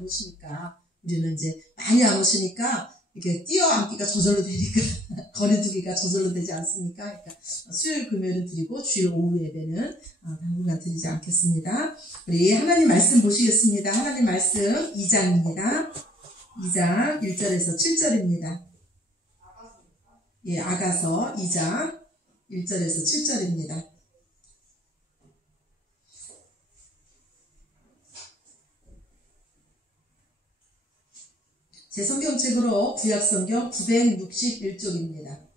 안 오시니까 우리는 이제 많이 안 오시니까 이렇게 뛰어앉기가 저절로 되니까 거리두기가 저절로 되지 않습니까? 그러니까 수요일 금요일은 드리고 주일 오후 예배는 당분간 드리지 않겠습니다. 우리 하나님 말씀 보시겠습니다. 하나님 말씀 2장입니다. 2장 1절에서 7절입니다. 예, 아가서 2장 1절에서 7절입니다. 제 성경책으로 구약성경 961쪽입니다.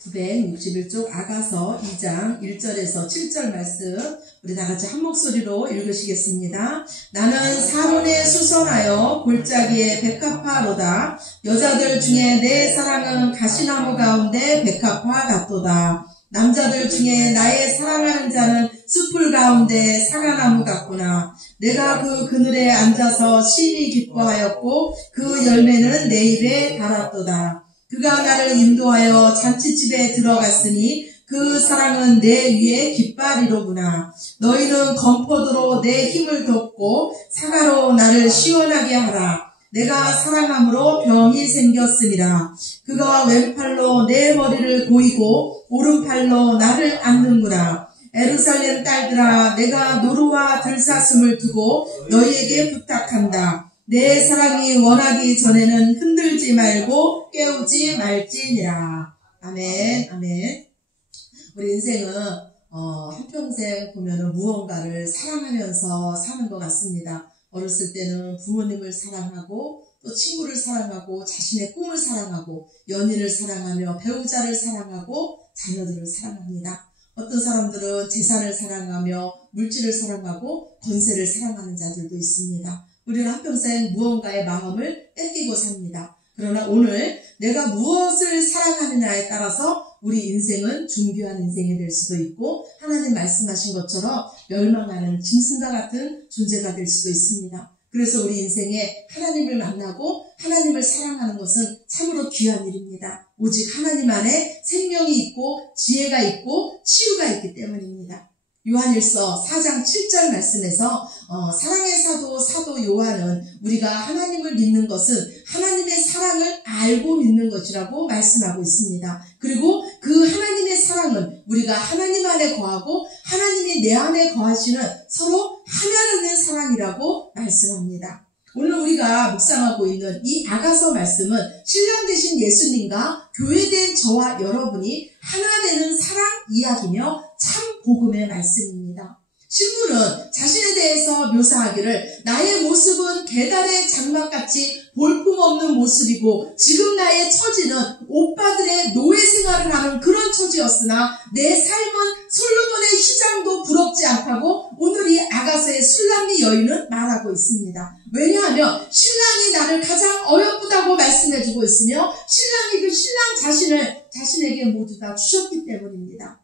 (961쪽) 아가서 2장 1절에서 7절 말씀 우리 다같이 한 목소리로 읽으시겠습니다. 나는 사론에 수선하여 골짜기에 백합화로다. 여자들 중에 내 사랑은 가시나무 가운데 백합화 같도다. 남자들 중에 나의 사랑하는 자는 숲풀 가운데 사과나무 같구나. 내가 그 그늘에 앉아서 심히 기뻐하였고 그 열매는 내 입에 달았도다. 그가 나를 인도하여 잔치집에 들어갔으니 그 사랑은 내 위에 깃발이로구나. 너희는 검포도로 내 힘을 돋고 사과로 나를 시원하게 하라. 내가 사랑함으로 병이 생겼음이라. 그가 왼팔로 내 머리를 고이고 오른팔로 나를 안는구나. 에루살렘 딸들아, 내가 노루와 들사슴을 두고 너희에게 부탁한다. 내 사랑이 원하기 전에는 흔들지 말고 깨우지 말지니라. 아멘, 아멘. 우리 인생은 한평생 보면은 무언가를 사랑하면서 사는 것 같습니다. 어렸을 때는 부모님을 사랑하고 또 친구를 사랑하고 자신의 꿈을 사랑하고 연인을 사랑하며 배우자를 사랑하고 자녀들을 사랑합니다. 어떤 사람들은 재산을 사랑하며 물질을 사랑하고 권세를 사랑하는 자들도 있습니다. 우리는 한평생 무언가의 마음을 뺏기고 삽니다. 그러나 오늘 내가 무엇을 사랑하느냐에 따라서 우리 인생은 중귀한 인생이 될 수도 있고 하나님 말씀하신 것처럼 멸망하는 짐승과 같은 존재가 될 수도 있습니다. 그래서 우리 인생에 하나님을 만나고 하나님을 사랑하는 것은 참으로 귀한 일입니다. 오직 하나님 안에 생명이 있고 지혜가 있고 치유가 있기 때문입니다. 요한일서 4장 7절 말씀에서 사랑의 사도 요한은 우리가 하나님을 믿는 것은 하나님의 사랑을 알고 믿는 것이라고 말씀하고 있습니다. 그리고 그 하나님의 사랑은 우리가 하나님 안에 거하고 하나님이 내 안에 거하시는 서로 하나되는 사랑이라고 말씀합니다. 오늘 우리가 묵상하고 있는 이 아가서 말씀은 신랑 되신 예수님과 교회된 저와 여러분이 하나 되는 사랑 이야기며 참 복음의 말씀입니다. 신부는 자신에 대해서 묘사하기를 나의 모습은 계달의 장막같이 볼품없는 모습이고 지금 나의 처지는 오빠들의 노예 생활을 하는 그런 처지였으나 내 삶은 솔로몬의 휘장도 부럽지 않다고 오늘 이 아가서의 술람미 여인은 말하고 있습니다. 왜냐하면 신랑이 나를 가장 어여쁘다고 말씀해주고 있으며 신랑이 그 신랑 자신에게 모두 다 주셨기 때문입니다.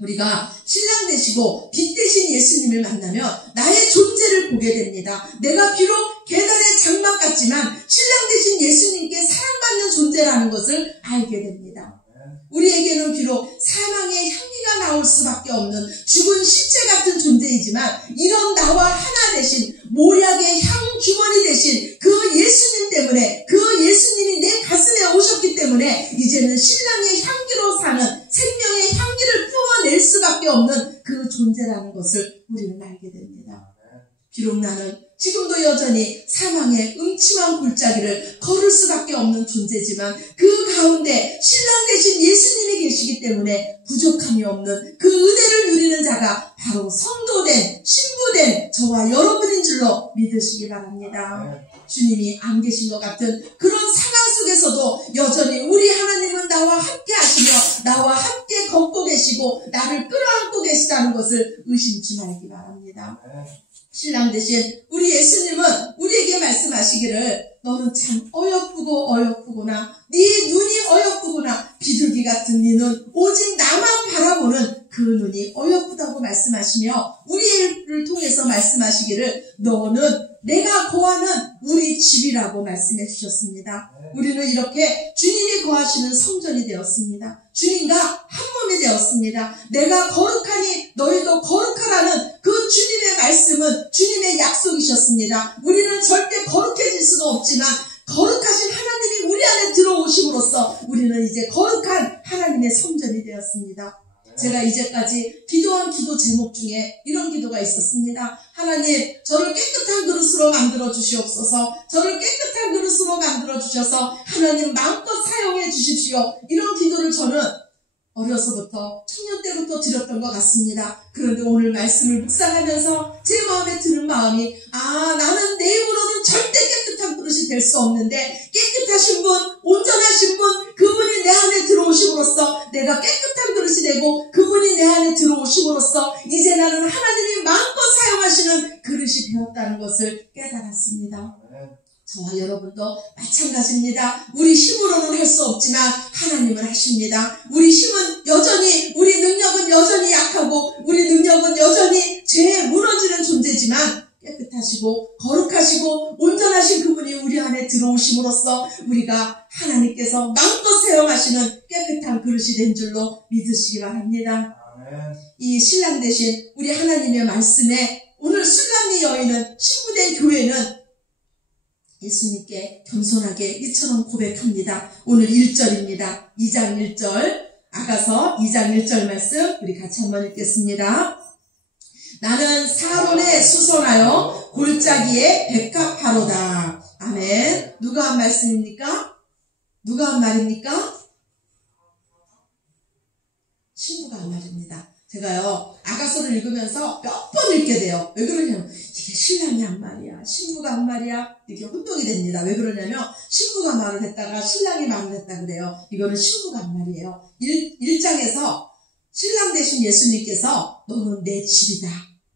우리가 신랑 되시고 빛 되신 예수님을 만나면 나의 존재를 보게 됩니다. 내가 비록 계달의 장막 같지만 신랑 되신 예수님께 사랑받는 존재라는 것을 알게 됩니다. 우리에게는 비록 사망의 향기가 나올 수밖에 없는 죽은 시체 같은 존재이지만 이런 나와 하나 되신 모략의 향 주머니 되신 그 예수님 때문에 그 예수님이 내 가슴에 오셨기 때문에 이제는 신랑의 향기로 사는 생명의 향기를 뿜어낼 수밖에 없는 그 존재라는 것을 우리는 알게 됩니다. 비록 나는 지금도 여전히 사망의 음침한 골짜기를 걸을 수밖에 없는 존재지만 그 가운데 신랑 되신 예수님이 계시기 때문에 부족함이 없는 그 은혜를 누리는 자가 바로 성도된 신부된 저와 여러분인 줄로 믿으시기 바랍니다. 주님이 안 계신 것 같은 그런 상황 속에서도 여전히 우리 하나님은 나와 함께 하시며 나와 함께 걷고 계시고 나를 끌어안고 계시다는 것을 의심치 말기 바랍니다. 신랑 되신 우리 예수님은 우리에게 말씀하시기를 너는 참 어여쁘구나. 네 눈이 어여쁘구나. 비둘기 같은 네 눈, 오직 나만 바라보는 그 눈이 어여쁘다고 말씀하시며 우리를 통해서 말씀하시기를 너는 내가 거하는 우리 집이라고 말씀해 주셨습니다. 우리는 이렇게 주님이 거하시는 성전이 되었습니다. 주님과 한 몸이 되었습니다. 내가 거룩하니 너희도 거룩하라는 그 주님의 말씀은 주님의 약속이셨습니다. 우리는 절대 거룩해질 수가 없지만 거룩하신 하나님이 우리 안에 들어오심으로써 우리는 이제 거룩한 하나님의 성전이 되었습니다. 제가 이제까지 기도한 기도 제목 중에 이런 기도가 있었습니다. 하나님, 저를 깨끗한 그릇으로 만들어 주시옵소서. 저를 깨끗한 그릇으로 만들어 주셔서 하나님 마음껏 사용해 주십시오. 이런 기도를 저는 어려서부터 청년 때부터 드렸던 것 같습니다. 그런데 오늘 말씀을 묵상하면서 제 마음에 드는 마음이 나는 내 입으로는 절대 깨끗한 그릇이 될 수 없는데 깨끗하신 분, 온전하신 분, 그분이 내 안에 들어오심으로써 내가 깨끗한 그릇이 되고 그분이 내 안에 들어오심으로써 이제 나는 하나님이 마음껏 사용하시는 그릇이 되었다는 것을 깨달았습니다. 저와 여러분도 마찬가지입니다. 우리 힘으로는 할 수 없지만 하나님은 하십니다. 우리 힘은 여전히, 우리 능력은 여전히 약하고 우리 능력은 여전히 죄에 무너지는 존재지만 깨끗하시고 거룩하시고 온전하신 그분이 우리 안에 들어오심으로써 우리가 하나님께서 마음껏 사용하시는 깨끗한 그릇이 된 줄로 믿으시기 바랍니다. 이 신랑 되신 우리 하나님의 말씀에 오늘 술람리 여인은 신부된 교회는 예수님께 겸손하게 이처럼 고백합니다. 오늘 1절입니다. 2장 1절, 아가서 2장 1절 말씀 우리 같이 한번 읽겠습니다. 나는 사론에 수선하여 골짜기에 백합하로다. 아멘. 누가 한 말씀입니까? 누가 한 말입니까? 신부가 한 말입니다. 제가요, 아가서를 읽으면서 몇 번 읽게 돼요. 왜 그러냐면, 이게 신랑이 한 말이야, 신부가 한 말이야, 이게 혼동이 됩니다. 왜 그러냐면, 신부가 말을 했다가 신랑이 말을 했다 그래요. 이거는 신부가 한 말이에요. 1장에서 신랑 되신 예수님께서 너는 내 집이다.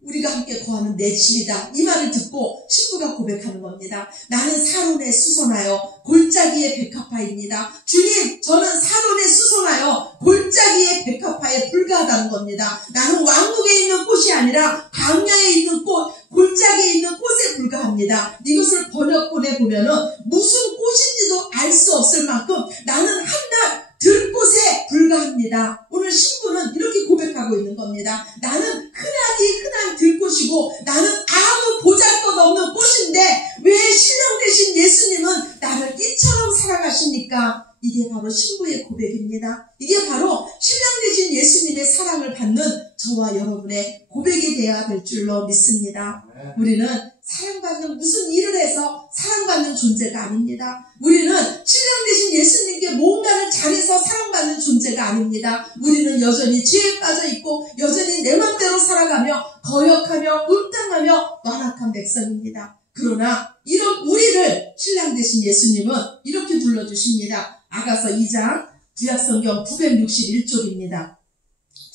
우리가 함께 거하는 내 집이다. 이 말을 듣고 신부가 고백하는 겁니다. 나는 사론에 수선하여 골짜기의 백합화입니다. 주님, 저는 사론에 수선하여 골짜기의 백합화에 불과하다는 겁니다. 나는 왕국에 있는 꽃이 아니라 광야에 있는 꽃, 골짜기에 있는 꽃에 불과합니다. 이것을 번역본에 보면은 무슨 꽃인지도 알 수 없을 만큼 나는 한낱 들꽃에 불과합니다. 오늘 신부는 이렇게 고백하고 있는 겁니다. 나는 흔한 들꽃이고 나는 아무 보잘것없는 꽃인데 왜 신랑 되신 예수님은 나를 이처럼 사랑하십니까? 이게 바로 신부의 고백입니다. 이게 바로 신랑 되신 예수님의 사랑을 받는 저와 여러분의 고백이 되어야 될 줄로 믿습니다. 우리는 사랑받는 무슨 일을 해서 사랑받는 존재가 아닙니다. 우리는 신랑 되신 예수님께 뭔가를 잘해서 사랑받는 존재가 아닙니다. 우리는 여전히 죄에 빠져있고 여전히 내 맘대로 살아가며 거역하며 음탕하며 완악한 백성입니다. 그러나 이런 우리를 신랑 되신 예수님은 이렇게 불러주십니다. 아가서 2장 구약성경 961쪽입니다.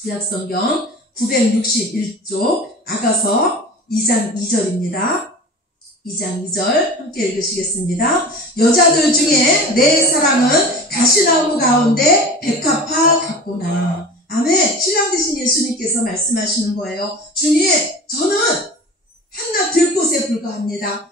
구약성경 961쪽 아가서 2장 2절입니다. 2장 2절 함께 읽으시겠습니다. 여자들 중에 내 사랑은 가시나무 가운데 백합화 같구나. 아멘. 신랑 되신 예수님께서 말씀하시는 거예요. 주님, 저는 한낱 들꽃에 불과합니다.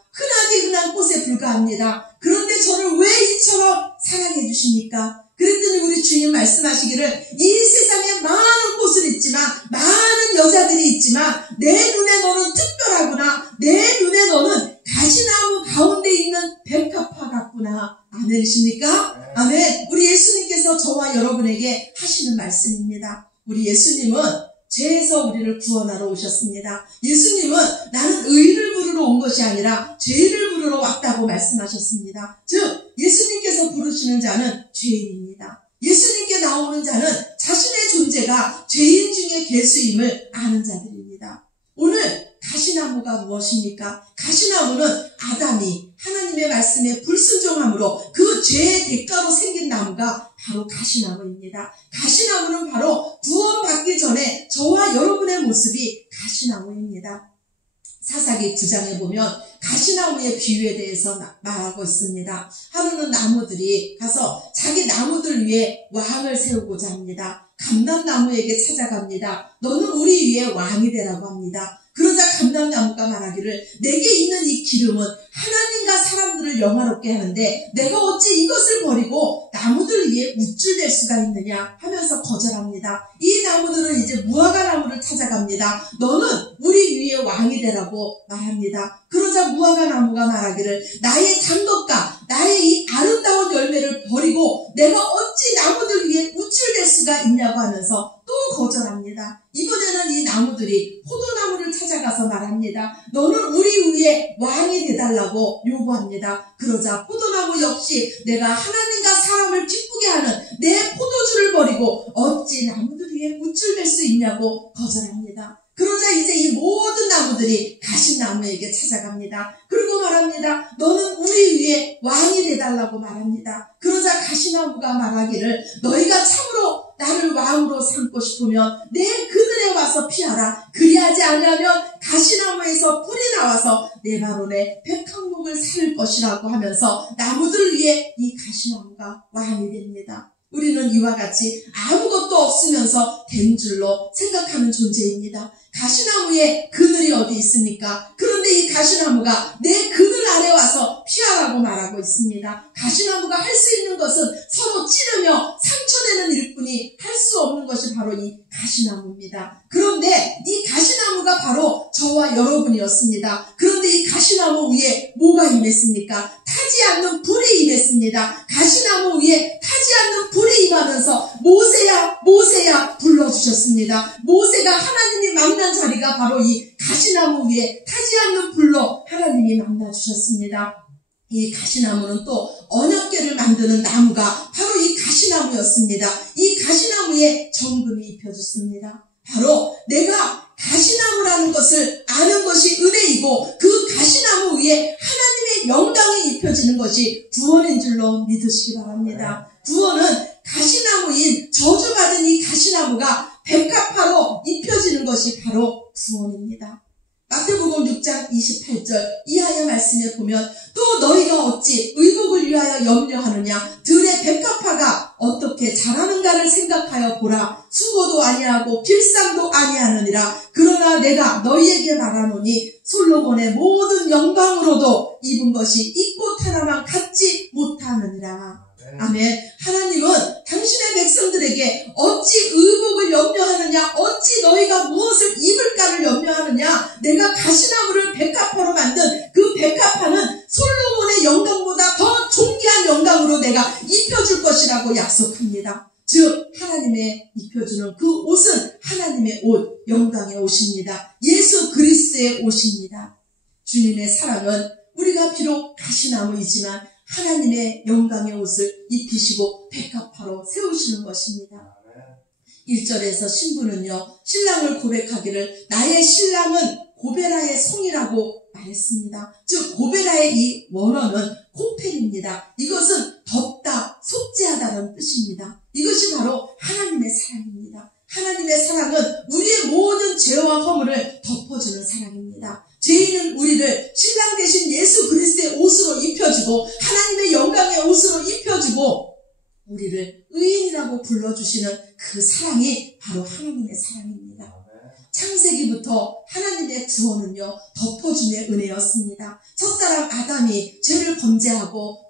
흔한 꽃에 불과합니다. 그런데 저를 왜 이처럼 사랑해 주십니까? 그랬더니 우리 주님 말씀하시기를 이 세상에 많은 꽃은 있지만 많은 여자들이 있지만 내 눈에 너는 특별하구나. 내 눈에 너는 가시나무 가운데 있는 백합화 같구나. 아멘이십니까? 아멘. 우리 예수님께서 저와 여러분에게 하시는 말씀입니다. 우리 예수님은 죄에서 우리를 구원하러 오셨습니다. 예수님은 나는 의를 부르러 온 것이 아니라 죄를 부르러 왔다고 말씀하셨습니다. 즉 예수님께서 부르시는 자는 죄인입니다. 예수님께 나오는 자는 자신의 존재가 죄인 중에 괴수임을 아는 자들입니다. 오늘 가시나무가 무엇입니까? 가시나무는 아담이 하나님의 말씀에 불순종함으로 그 죄의 대가로 생긴 나무가 바로 가시나무입니다. 가시나무는 바로 구원받기 전에 저와 여러분의 모습이 가시나무입니다. 사사기 9장에 보면 가시나무의 비유에 대해서 말하고 있습니다. 하루는 나무들이 가서 자기 나무들 위에 왕을 세우고자 합니다. 감람나무에게 찾아갑니다. 너는 우리 위에 왕이 되라고 합니다. 그러자 감람나무가 말하기를 내게 있는 이 기름은 하나님과 사람들을 영화롭게 하는데 내가 어찌 이것을 버리고 나무들 위에 우쭐댈 수가 있느냐 하면서 거절합니다. 이 나무들은 이제 무화과 나무를 찾아갑니다. 너는 우리 위에 왕이 되라고 말합니다. 그러자 무화과 나무가 말하기를 나의 단것과 나의 이 아름다운 열매를 버리고 내가 어찌 나무들 위에 우쭐댈 수가 있냐고 하면서 또 거절합니다. 이번에는 이 나무들이 포도나무를 찾아가서 말합니다. 너는 우리 위에 왕이 되달라고 요구합니다. 그러자 포도나무 역시 내가 하나님과 사람을 기쁘게 하는 내 포도주를 버리고 어찌 나무들 위에 우쭐댈 수 있냐고 거절합니다. 그러자 이제 이 모든 나무들이 가시나무에게 찾아갑니다. 그리고 말합니다. 너는 우리 위에 왕이 되달라고 말합니다. 그러자 가시나무가 말하기를 너희가 참으로 나를 왕으로 삼고 싶으면 내 그늘에 와서 피하라. 그리하지 않으면 가시나무에서 뿔이 나와서 내 발원에 백항목을 살 것이라고 하면서 나무들 위에 이 가시나무가 왕이 됩니다. 우리는 이와 같이 아무것도 없으면서 된 줄로 생각하는 존재입니다. 가시나무에 그늘이 어디 있습니까? 그런데 이 가시나무가 내 그늘 아래 와서 피하라고 말하고 있습니다. 가시나무가 할 수 있는 것은 서로 찌르며 상처내는 일뿐이 할 수 없는 것이 바로 이 가시나무입니다. 그런데 이 가시나무가 바로 저와 여러분이었습니다. 그런데 이 가시나무 위에 뭐가 임했습니까? 타지 않는 불이 임했습니다. 가시나무 위에 타지 않는 불이 임하면서 모세야 모세야 불러주셨습니다. 모세가 하나님이 만난 자리가 바로 이 가시나무 위에 타지 않는 불로 하나님이 만나주셨습니다. 이 가시나무는 또 언약궤를 만드는 나무가 바로 이 가시나무였습니다. 이 가시나무에 정금이 입혀졌습니다. 바로 내가 가시나무라는 것을 아는 것이 은혜이고 그 가시나무 위에 하나님의 영광이 입혀지는 것이 구원인 줄로 믿으시기 바랍니다. 구원은 가시나무인 저주받은 이 가시나무가 백합화로 입혀지는 것이 바로 구원입니다. 마태복음 6장 28절 이하의 말씀에 보면 또 너희가 어찌 의복을 위하여 염려하느냐 들의 백합화가 어떻게 자라는가를 생각하여 보라. 수고도 아니하고 빌상도 아니하느니라. 그러나 내가 너희에게 말하노니 솔로몬의 모든 영광으로도 입은 것이 이 꽃 하나만 갖지 못하느니라. 아멘. 하나님은 당신의 백성들에게 어찌 의복을 염려하느냐, 어찌 너희가 무엇을 입을까를 염려하느냐. 내가 가시나무를 백합화로 만든 그 백합화는 솔로몬의 영광보다 더 존귀한 영광으로 내가 입혀줄 것이라고 약속합니다. 즉 하나님의 입혀주는 그 옷은 하나님의 옷, 영광의 옷입니다. 예수 그리스도의 옷입니다. 주님의 사랑은 우리가 비록 가시나무이지만 하나님의 영광의 옷을 입히시고 백합화로 세우시는 것입니다. 1절에서 신부는요, 신랑을 고백하기를 나의 신랑은 고베라의 송이라고 말했습니다. 즉 고베라의 이 원어는 코펠입니다. 이것은 덮다, 속죄하다는 뜻입니다. 이것이 바로 하나님의 사랑입니다. 하나님의 사랑은 우리의 모든 죄와 허물을 덮어주는 사랑입니다. 죄인은 우리를 신랑 되신 예수 그리스도의 옷으로 입혀주고 하나님의 영광의 옷으로 입혀주고 우리를 의인이라고 불러주시는 그 사랑이 바로 하나님의 사랑입니다. 창세기부터 하나님의 구원은요, 덮어줌의 은혜였습니다. 첫사람 아담이 죄를 범죄하고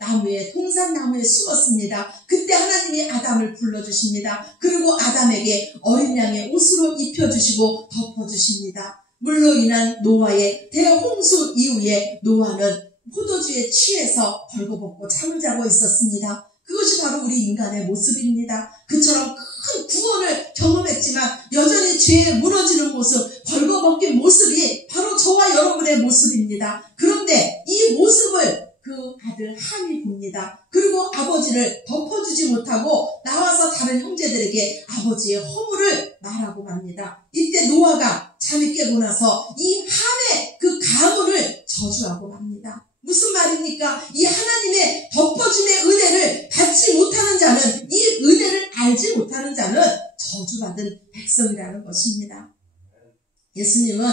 동산나무에 숨었습니다. 그때 하나님이 아담을 불러주십니다. 그리고 아담에게 어린 양의 옷으로 입혀주시고 덮어주십니다. 물로 인한 노아의 대홍수 이후에 노아는 포도주에 취해서 벌거벗고 잠을 자고 있었습니다. 그것이 바로 우리 인간의 모습입니다. 그처럼 큰 구원을 경험했지만 여전히 죄에 무너지는 모습, 벌거벗긴 모습이 바로 저와 여러분의 모습입니다. 그런데 이 모습을 그 아들 함이 봅니다. 그리고 아버지를 덮어주지 못하고 나와서 다른 형제들에게 아버지의 허물을 말하고 맙니다. 이때 노아가 잠이 깨고 나서 이 함의 그 가문을 저주하고 맙니다. 무슨 말입니까? 이 하나님의 덮어줌의 은혜를 받지 못하는 자는, 이 은혜를 알지 못하는 자는 저주받은 백성이라는 것입니다. 예수님은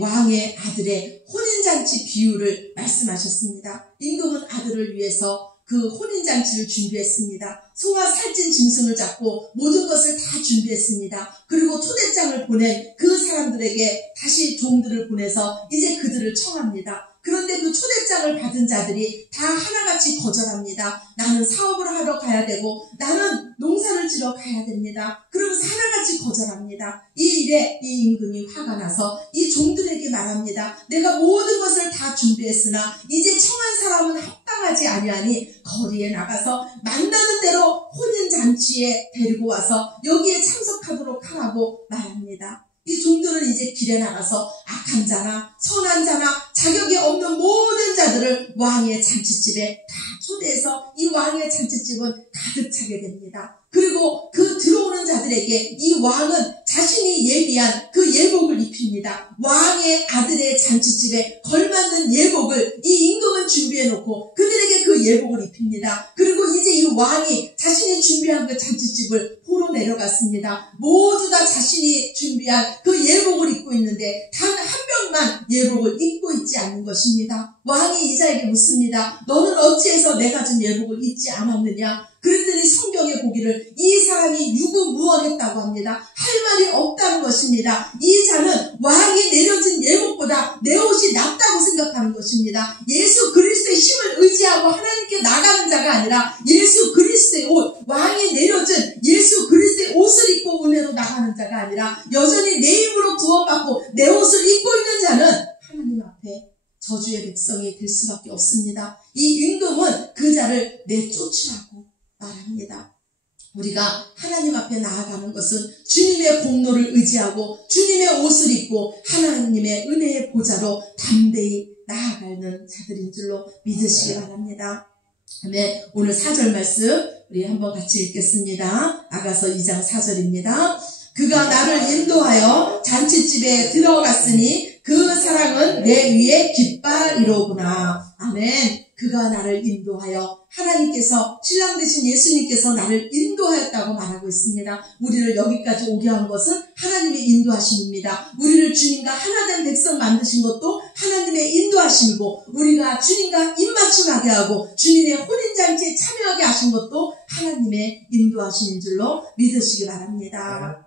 왕의 아들의 혼인잔치 비유를 말씀하셨습니다. 임금은 아들을 위해서 그 혼인잔치를 준비했습니다. 소와 살찐 짐승을 잡고 모든 것을 다 준비했습니다. 그리고 초대장을 보낸 그 사람들에게 다시 종들을 보내서 이제 그들을 청합니다. 그런데 그 초대장을 받은 자들이 다 하나같이 거절합니다. 나는 사업을 하러 가야 되고 나는 농사를 지러 가야 됩니다. 그러면서 하나같이 거절합니다. 이 일에 이 임금이 화가 나서 이 종들에게 말합니다. 내가 모든 것을 다 준비했으나 이제 청한 사람은 합당하지 아니하니 거리에 나가서 만나는 대로 혼인잔치에 데리고 와서 여기에 참석하도록 하라고 말합니다. 이 종들은 이제 길에 나가서 악한 자나 선한 자나 자격이 없는 모든 자들을 왕의 잔치집에 다 초대해서 이 왕의 잔치집은 가득 차게 됩니다. 그리고 그 들어오는 자들에게 이 왕은 자신이 예비한 그 예복을 입힙니다. 왕의 아들의 잔치집에 걸맞는 예복을 이 임금은 준비해놓고 그들에게 그 예복을 입힙니다. 그리고 이제 이 왕이 자신이 준비한 그 잔치집을 보러 내려갔습니다. 모두 다 자신이 준비한 그 예복을 입고 있는데 단 한 명만 예복을 입고 있지 않는 것입니다. 왕이 이자에게 묻습니다. 너는 어찌해서 내가 준 예복을 입지 않았느냐? 그랬더니 성경에 보기를 이 사람이 유구무원했다고 합니다. 할 말이 없다는 것입니다. 이 자는 왕이 내려진 예복보다 내 옷이 낫다고 생각하는 것입니다. 예수 그리스도의 힘을 의지하고 하나님께 나가는 자가 아니라 예수 그리스도의 옷, 왕이 내려진 예수 그리스도의 옷을 입고 은혜로 나가는 자가 아니라 여전히 내 힘으로 구원받고 내 옷을 입고 있는 자는 하나님 앞에 저주의 백성이 될 수밖에 없습니다. 이 임금은 그 자를 내쫓으라고 말합니다. 우리가 하나님 앞에 나아가는 것은 주님의 공로를 의지하고 주님의 옷을 입고 하나님의 은혜의 보좌로 담대히 나아가는 자들인 줄로 믿으시기 바랍니다. 네, 오늘 4절 말씀 우리 한번 같이 읽겠습니다. 아가서 2장 4절입니다. 그가 나를 인도하여 잔치집에 들어갔으니 그 사랑은 내 위에 깃발이로구나. 아멘. 그가 나를 인도하여 하나님께서 신랑 되신 예수님께서 나를 인도하였다고 말하고 있습니다. 우리를 여기까지 오게 한 것은 하나님의 인도하심입니다. 우리를 주님과 하나된 백성 만드신 것도 하나님의 인도하심이고 우리가 주님과 입맞춤하게 하고 주님의 혼인잔치에 참여하게 하신 것도 하나님의 인도하심인 줄로 믿으시기 바랍니다.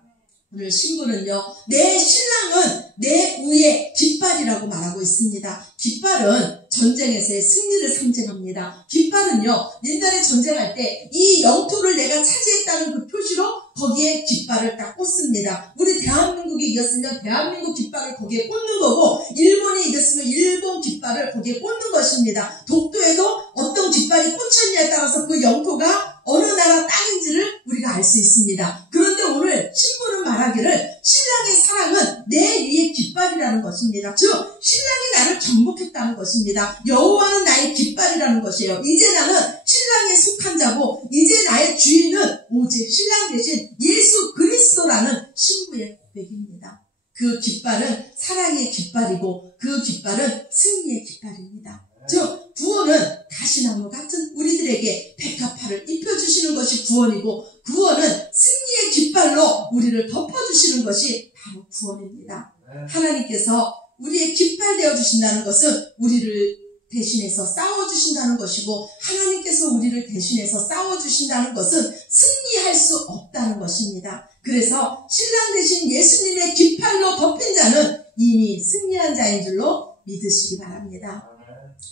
오늘 신부는요, 내 신랑은 내 위에 깃발이라고 말하고 있습니다. 깃발은 전쟁에서의 승리를 상징합니다. 깃발은요, 옛날에 전쟁할 때 이 영토를 내가 차지했다는 그 표시로 거기에 깃발을 딱 꽂습니다. 우리 대한민국이 이겼으면 대한민국 깃발을 거기에 꽂는 거고 일본이 이겼으면 일본 깃발을 거기에 꽂는 것입니다. 독도에도 어떤 깃발이 꽂혔냐에 따라서 그 영토가 어느 나라 땅인지를 우리가 알 수 있습니다. 그런데 오늘 신부는 말하기를 신랑의 사랑은 내 위에 깃발이라는 것입니다. 즉 신랑이 나를 정복했다는 것입니다. 여호와는 나의 깃발이라는 것이에요. 이제 나는 신랑에 속한 자고 이제 나의 주인은 오직 신랑 대신 예수 그리스도라는 신부의 고백입니다. 그 깃발은 사랑의 깃발이고 그 깃발은 승리의 깃발입니다. 즉 구원은 가시나무 같은 우리들에게 백합화를 입혀주시는 것이 구원이고 구원은 승리의 깃발로 우리를 덮어주시는 것이 바로 구원입니다. 하나님께서 우리의 깃발 되어주신다는 것은 우리를 대신해서 싸워주신다는 것이고 하나님께서 우리를 대신해서 싸워주신다는 것은 승리할 수 없다는 것입니다. 그래서 신랑 대신 예수님의 깃발로 덮인 자는 이미 승리한 자인 줄로 믿으시기 바랍니다.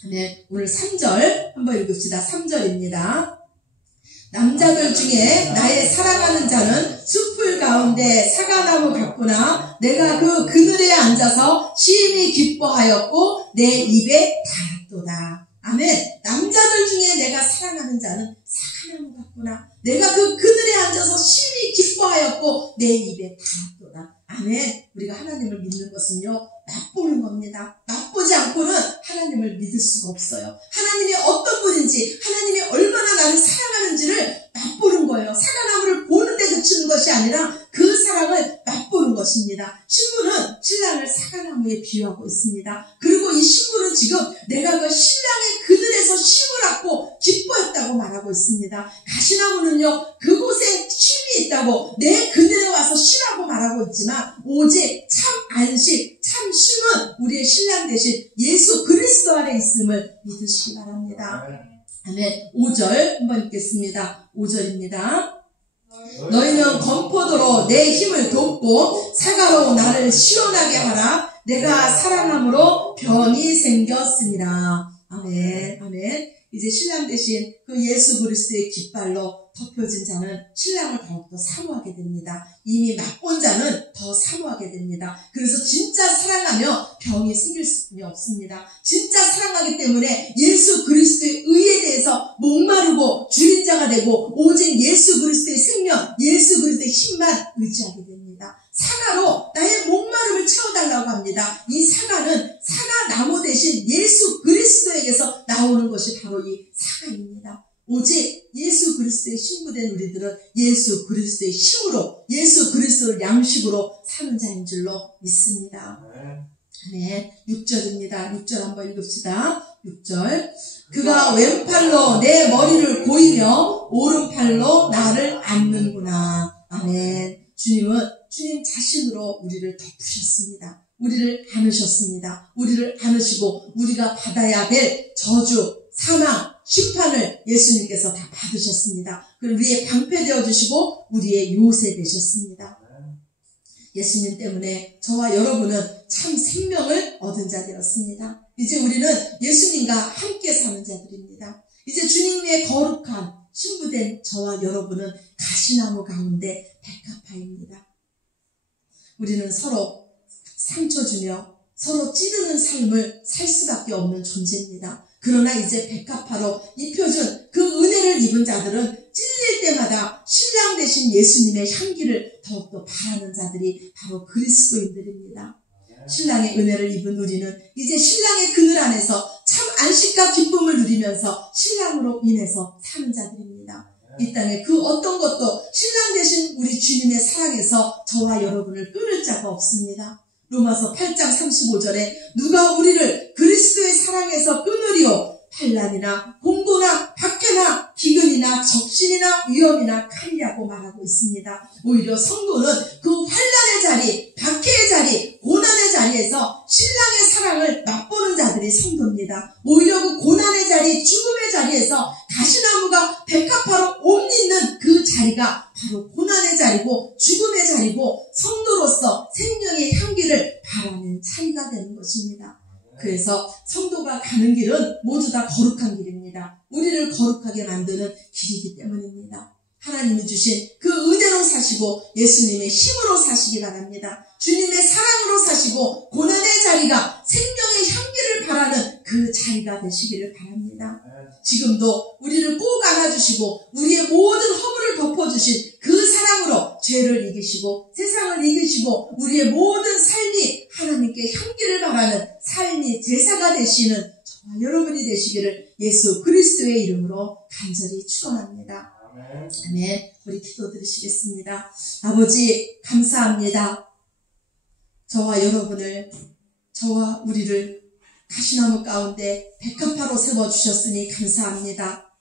네, 오늘 3절 한번 읽읍시다. 3절입니다. 남자들 중에 나의 사랑하는 자는 숲풀 가운데 사과나무 같구나. 내가 그 그늘에 앉아서 심히 기뻐하였고 내 입에 달았도다. 아멘. 남자들 중에 내가 사랑하는 자는 사과나무 같구나. 내가 그 그늘에 앉아서 심히 기뻐하였고 내 입에 달았도다. 아멘. 우리가 하나님을 믿는 것은요, 맛보는 겁니다. 맛보지 않고는 하나님을 믿을 수가 없어요. 하나님이 어떤 분인지, 하나님이 얼마나 나를 사랑하는지를 맛보는 거예요. 사과나무를 보는데 그치는 것이 아니라 그 사랑을 맛보는 것입니다. 신부는 신랑을 사과나무에 비유하고 있습니다. 그리고 이 신부는 지금 내가 그 신랑의 그늘에서 쉼을 얻고 기뻐했다고 말하고 있습니다. 가시나무는요, 그곳에 쉼이 있다고 내 그늘에 와서 쉬라고 말하고 있지만 오직 참 안식, 참 쉼은 우리의 신랑 되신 예수 그리스도 안에 있음을 믿으시기 바랍니다. 아멘. 5절 한번 읽겠습니다. 5절입니다. 너희는 건포도로 내 힘을 돕고 사과로 나를 시원하게 하라. 내가 사랑함으로 병이 생겼습니다. 아멘. 아멘. 이제 신랑 대신 그 예수 그리스도의 깃발로 덮여진 자는 신랑을 더욱더 사모하게 됩니다. 이미 맛본 자는 더 사모하게 됩니다. 그래서 진짜 사랑하며 병이 생길 수는 없습니다. 진짜 사랑하기 때문에 예수 그리스도의 의에 대해서 목마르고 줄인 자가 되고 오직 예수 그리스도의 생명, 예수 그리스도의 힘만 의지하게 됩니다. 사과로 나의 목마름을 채워달라고 합니다. 이 사과는 사과나무 대신 예수 그리스도에게서 나오는 것이 바로 이 사과입니다. 오직 예수 그리스도의 신부된 우리들은 예수 그리스도의 힘으로 예수 그리스도를 양식으로 사는 자인 줄로 믿습니다. 네, 6절입니다. 6절 한번 읽읍시다. 6절. 그가 왼팔로 내 머리를 고이며 오른팔로 나를 안는구나. 아멘. 주님은 주님 자신으로 우리를 덮으셨습니다. 우리를 안으셨습니다. 우리를 안으시고 우리가 받아야 될 저주, 사망, 심판을 예수님께서 다 받으셨습니다. 그리고 우리의 방패 되어주시고 우리의 요새 되셨습니다. 예수님 때문에 저와 여러분은 참 생명을 얻은 자 되었습니다. 이제 우리는 예수님과 함께 사는 자들입니다. 이제 주님의 거룩한 신부된 저와 여러분은 가시나무 가운데 백합화입니다. 우리는 서로 상처 주며 서로 찌르는 삶을 살 수밖에 없는 존재입니다. 그러나 이제 백합화로 입혀준 그 은혜를 입은 자들은 찔릴 때마다 신랑 대신 예수님의 향기를 더욱더 바라는 자들이 바로 그리스도인들입니다. 신랑의 은혜를 입은 우리는 이제 신랑의 그늘 안에서 참 안식과 기쁨을 누리면서 신랑으로 인해서 사는 자들입니다. 이 땅에 그 어떤 것도 신랑 대신 우리 주님의 사랑에서 저와 여러분을 끊을 자가 없습니다. 로마서 8장 35절에 누가 우리를 그리스도의 사랑에서 끊으리요? 환난이나 공고나 박해나 기근이나 적신이나 위험이나 칼이라고 말하고 있습니다. 오히려 성도는 그 환난의 자리, 박해의 자리, 고난의 자리에서 신랑의 사랑을 맛보는 자들이 성도입니다. 오히려 그 고난의 자리, 죽음의 자리에서 가시나무가 백합화로 옷 입는 그 자리가 바로 고난의 자리고 죽음의 자리고 성도로서 생명의 향기를 바라는 차이가 되는 것입니다. 그래서 성도가 가는 길은 모두 다 거룩한 길입니다. 우리를 거룩하게 만드는 길이기 때문입니다. 하나님이 주신 그 은혜로 사시고 예수님의 힘으로 사시기 바랍니다. 주님의 사랑으로 사시고 고난의 자리가 생명의 향기를 바라는 그 자리가 되시기를 바랍니다. 지금도 우리를 꼭 안아주시고 우리의 모든 허물을 덮어주신 그 사랑으로 죄를 이기시고 세상을 이기시고 우리의 모든 삶이 하나님께 향기를 바라는 삶이 제사가 되시는 저와 여러분이 되시기를 예수 그리스도의 이름으로 간절히 축원합니다. 아멘. 우리 기도 드리시겠습니다. 아버지 감사합니다. 저와 여러분을 저와 우리를 가시나무 가운데 백합화로 세워주셨으니 감사합니다.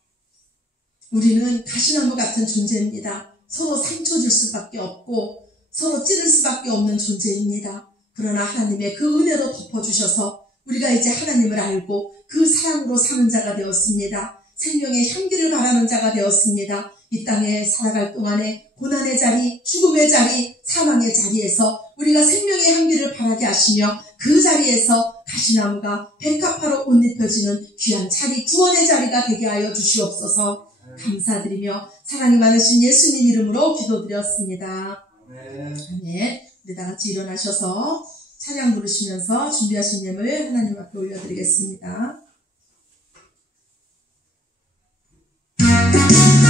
우리는 가시나무 같은 존재입니다. 서로 상처 줄 수밖에 없고 서로 찌를 수밖에 없는 존재입니다. 그러나 하나님의 그 은혜로 덮어주셔서 우리가 이제 하나님을 알고 그 사랑으로 사는 자가 되었습니다. 생명의 향기를 바라는 자가 되었습니다. 이 땅에 살아갈 동안에 고난의 자리, 죽음의 자리, 사망의 자리에서 우리가 생명의 향기를 바라게 하시며 그 자리에서 가시나무가 백합화로 옷 입혀지는 귀한 자리, 구원의 자리가 되게 하여 주시옵소서. 감사드리며 사랑이 많으신 예수님 이름으로 기도드렸습니다. 아멘. 우리 다 같이 일어나셔서 찬양 부르시면서 준비하신 예물 하나님 앞에 올려드리겠습니다. 나의 하나님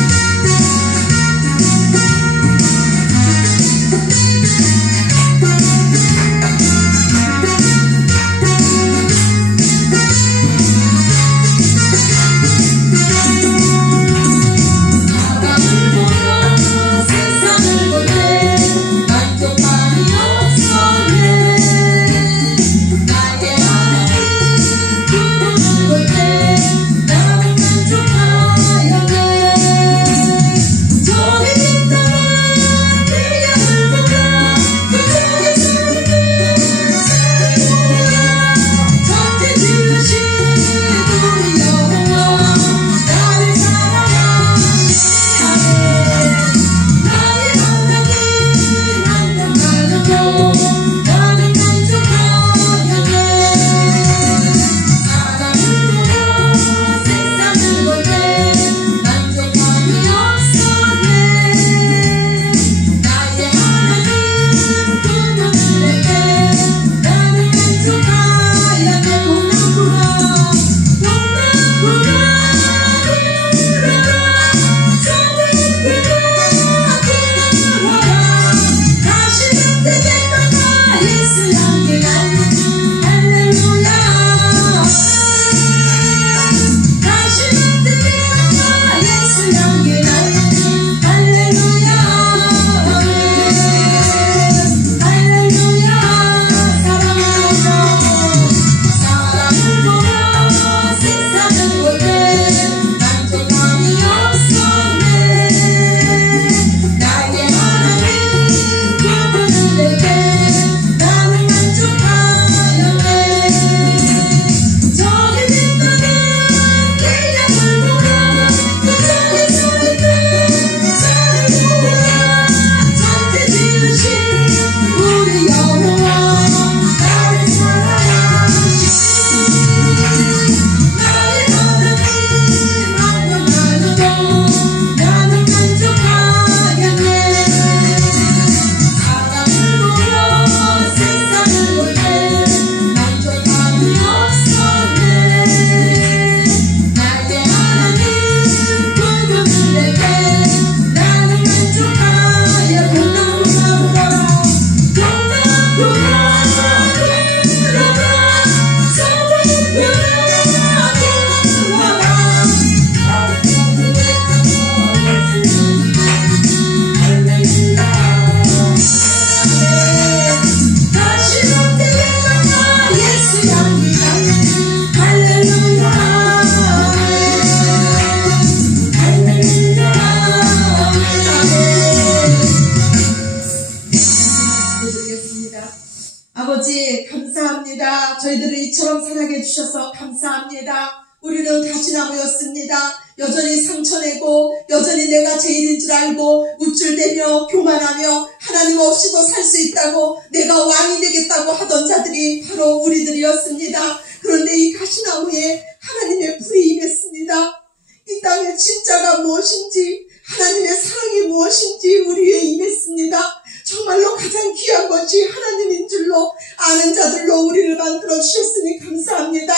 아버지 감사합니다. 저희들을 이처럼 사랑해 주셔서 감사합니다. 우리는 가시나무였습니다. 여전히 상처내고 여전히 내가 제일인 줄 알고 우쭐대며 교만하며 하나님 없이도 살 수 있다고 내가 왕이 되겠다고 하던 자들이 바로 우리들이었습니다. 그런데 이 가시나무에 하나님의 불이 임했습니다. 이 땅의 진짜가 무엇인지 하나님의 사랑이 무엇인지 우리에 임했습니다. 정말로 가장 귀한 것이 하나님인 줄로 아는 자들로 우리를 만들어 주셨으니 감사합니다.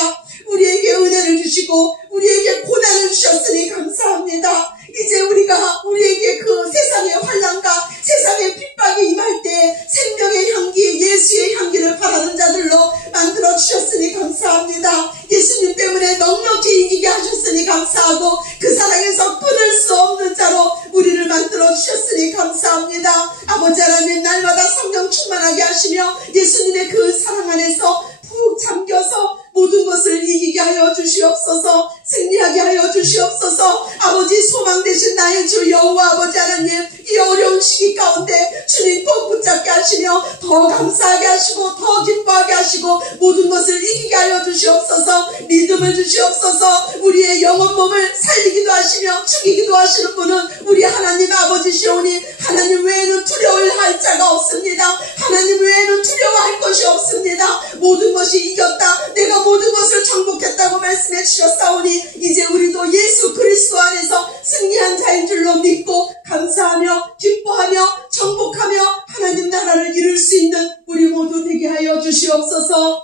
우리에게 은혜를 주시고 우리에게 고난을 주셨으니 감사합니다. 이제 우리가 우리에게 그 세상의 환난과 세상의 핍박이 임할 때 생명의 향기, 예수의 향기를 바라는 자들로 만들어 주셨으니 감사합니다. 예수님 때문에 넉넉히 이기게 하셨으니 감사하고 그 사랑에서 끊을 수 없는 자로 우리를 만들어 주셨으니 감사합니다. 아버지 하나님, 날마다 성령 충만하게 하시며 예수님의 그 사랑 안에서 푹 잠겨서 모든 것을 이기게 하여 주시옵소서. 승리하게 하여 주시옵소서. 아버지, 소망 되신 나의 주 여호와 아버지 하나님, 이 어려운 시기 가운데 주님 꼭 붙잡게 하시며 더 감사하게 하시고 더 기뻐하게 하시고 모든 것을 이기게 하여 주시옵소서. 믿음을 주시옵소서. 우리의 영혼 몸을 살리기도 하시며 죽이기도 하시는 분은 우리 하나님 아버지시오니 하나님 외에는 두려워할 자가 없습니다. 하나님 외에는 두려워할 것이 없습니다. 모든 것이 이겼다, 내가 모든 것을 정복했다고 말씀해 주셨사오니 이제 우리도 예수 그리스도 안에서 승리한 자인 줄로 믿고 감사하며 기뻐하며 정복하며 하나님 나라를 이룰 수 있는 우리 모두 되게 하여 주시옵소서.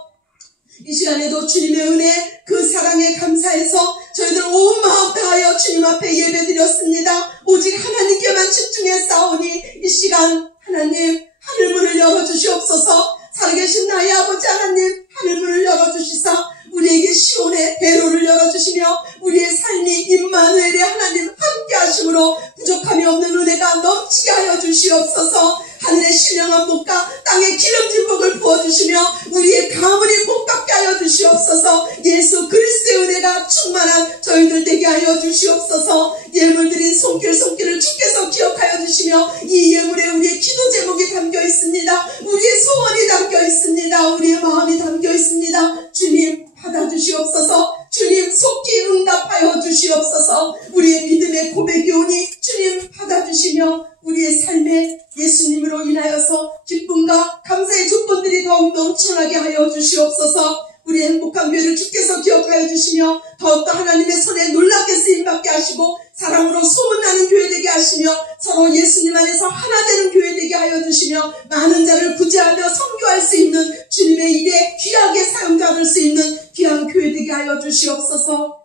이 시간에도 주님의 은혜, 그 사랑에 감사해서 저희들 온 마음 다하여 주님 앞에 예배드렸습니다. 오직 하나님께만 집중해 싸우니 이 시간 하나님 하늘문을 열어주시옵소서. 살아계신 나의 아버지 하나님, 하늘문을 열어주시사 우리에게 시온의 대로를 열어주시며 우리의 삶이 임마누엘의 하나님 함께 하심으로 부족함이 없는 은혜가 넘치게 하여 주시옵소서. 하늘의 신령한 복과 땅의 기름진 복을 부어주시며 우리의 가문이 복받게 하여 주시옵소서. 예수 그리스도의 은혜가 충만한 저희들 되게 하여 주시옵소서. 예물드린 손길을 주께서 기억하여 주시며 이 예물에 우리의 기도 제목이 담겨 있습니다. 우리의 소원이 담겨 있습니다. 우리의 마음이 담겨 있습니다. 주님 받아주시옵소서. 주님 속히 응답하여 주시옵소서. 우리의 믿음의 고백이 오니 주님 받아주시옵소서. 주시며 우리의 삶에 예수님으로 인하여서 기쁨과 감사의 조건들이 더욱 넘쳐나게 하여 주시옵소서. 우리 행복한 교회를 주께서 기억하여 주시며 더욱더 하나님의 손에 놀랍게 쓰임받게 하시고 사랑으로 소문나는 교회 되게 하시며 서로 예수님 안에서 하나 되는 교회 되게 하여 주시며 많은 자를 구제하며 선교할 수 있는 주님의 일에 귀하게 사용받을 수 있는 귀한 교회 되게 하여 주시옵소서.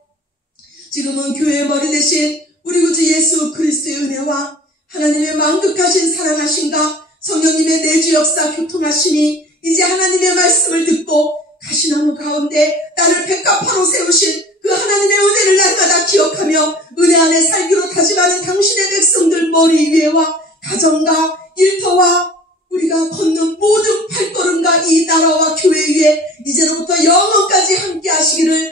지금은 교회의 머리 대신 우리 구주 예수 그리스도의 은혜와 하나님의 만극하신 사랑하심과 성령님의 내주 역사 교통하심이 이제 하나님의 말씀을 듣고 가시나무 가운데 나를 백합화로 세우신 그 하나님의 은혜를 날마다 기억하며 은혜 안에 살기로 다짐하는 당신의 백성들 머리 위에와 가정과 일터와 우리가 걷는 모든 발걸음과 이 나라와 교회 위에 이제로부터 영원까지 함께 하시기를